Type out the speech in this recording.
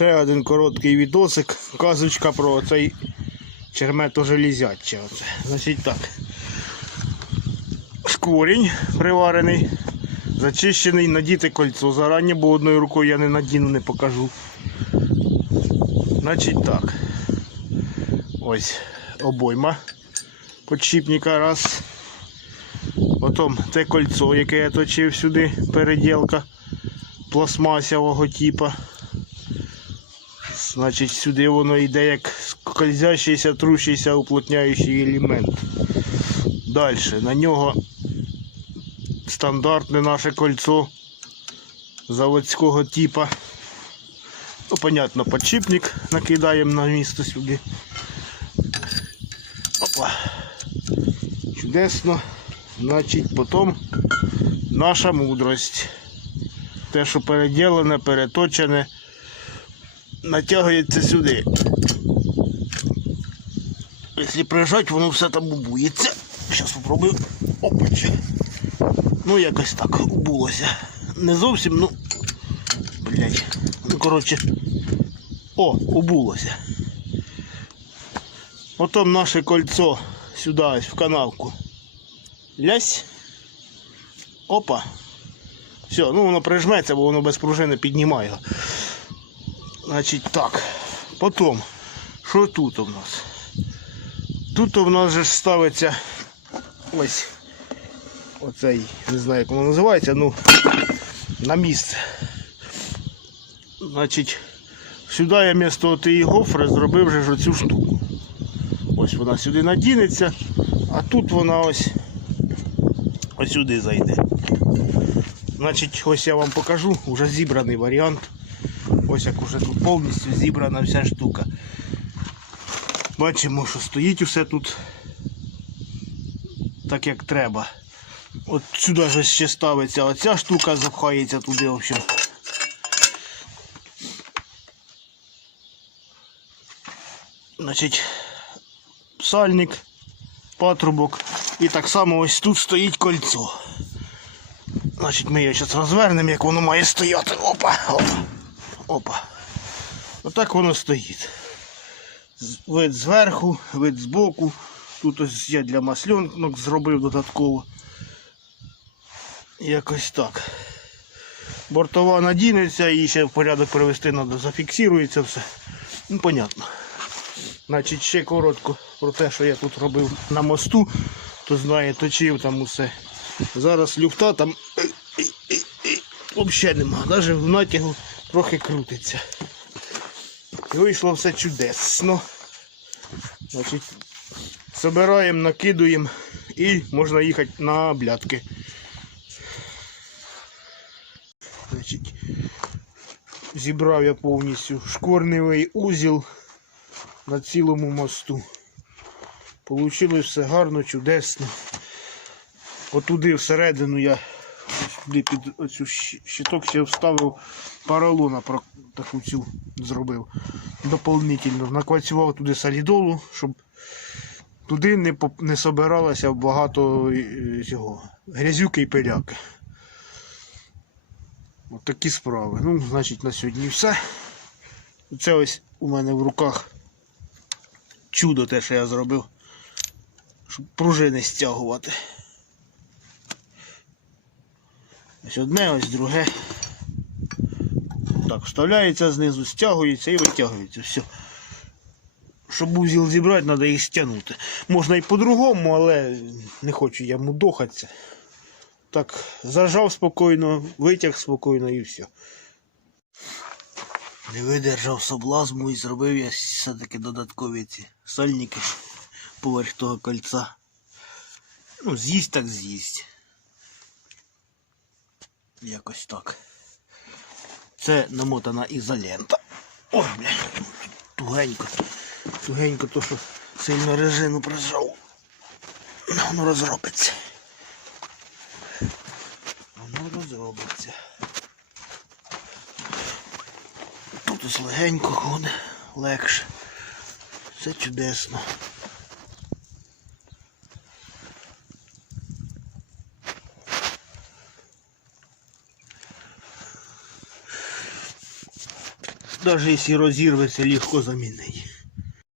Ще один короткий відосик. Казочка про цей черметожелізяче. Оце. Значить так. Шкворінь приварений, зачищений, надіти кольцо зарані, бо одною рукою я не надіну, не покажу. Значить так. Ось обойма подшипника раз. Потім те кольцо, яке я точив сюди, переділка пластмасового типа. Значить, сюди воно йде як скользящийся, трущийся, уплотняючий елемент. Далі на нього стандартне наше кольцо заводського типа. Ну, понятно, подшипник накидаємо на місто сюди. Опа. Чудесно. Значить, потім наша мудрость. Те, що переділене, переточене, натягується сюди. Якщо прижать, воно все там бубується. Зараз спробую. Опаче. Ну, якось так убулося. Не зовсім, ну. Блять. Ну, коротше. О, убулося. Потім наше кольцо сюди ось в канавку. Лясь. Опа. Все, ну воно прижметься, бо воно без пружини піднімає. Значить так. Потім, що тут у нас? Тут у нас же ставиться ось оцей, не знаю як воно називається, ну на місце. Значить, сюди я вмісто тієї гофри зробив вже ж оцю штуку. Ось вона сюди надінеться, а тут вона ось ось сюди зайде. Значить, ось я вам покажу вже зібраний варіант. Ось як уже тут повністю зібрана вся штука. Бачимо, що стоїть усе тут так як треба. От сюди ж ще ставиться оця штука, запхається туди взагалі. Значить, сальник, патрубок. І так само ось тут стоїть кольцо. Значить, ми його зараз розвернемо, як воно має стояти. Опа, опа, опа. Отак воно стоїть. Вид зверху, вид збоку. Тут ось я для масльонок зробив додатково. Якось так. Бортова надінеться і ще в порядок привести треба, зафіксується все. Ну, понятно. Значить, ще коротко про те, що я тут робив на мосту, то знає, точив там усе. Зараз люфта там взагалі нема. Навіть в натягу трохи крутиться. І вийшло все чудесно. Значить, Собираємо, накидуємо і можна їхати на блядки. Значить, зібрав я повністю шкорневий узіл на цілому мосту. Получилось все гарно, чудесно. Отуди всередину я туди під оцю щиток ще вставив поролона таку цю зробив дополнительно. Наквацював туди солідолу, щоб туди не, не собиралося багато е, цього грязюки і пиляки. От такі справи. Ну, значить, на сьогодні все. Це ось у мене в руках чудо те, що я зробив, щоб пружини стягувати. Ось одне, ось друге. Так, вставляється знизу, стягується і витягується. Все. Щоб узіл зібрати, треба їх стягнути. Можна і по-другому, але не хочу я мудохатися. Так, зажав спокійно, витяг спокійно і все. Не видержав соблазму і зробив я все-таки додаткові ці сальники поверх того кольця. Ну, з'їсть так з'їсть. Якось так. Це намотана ізолента. Ой, блядь, тугенько. Тугенько, то що сильно резину прижав. Воно розробиться. Воно розробиться. Тут ось легенько ходить, легше. Все чудесно. Навіть якщо розірветься, легко замінити.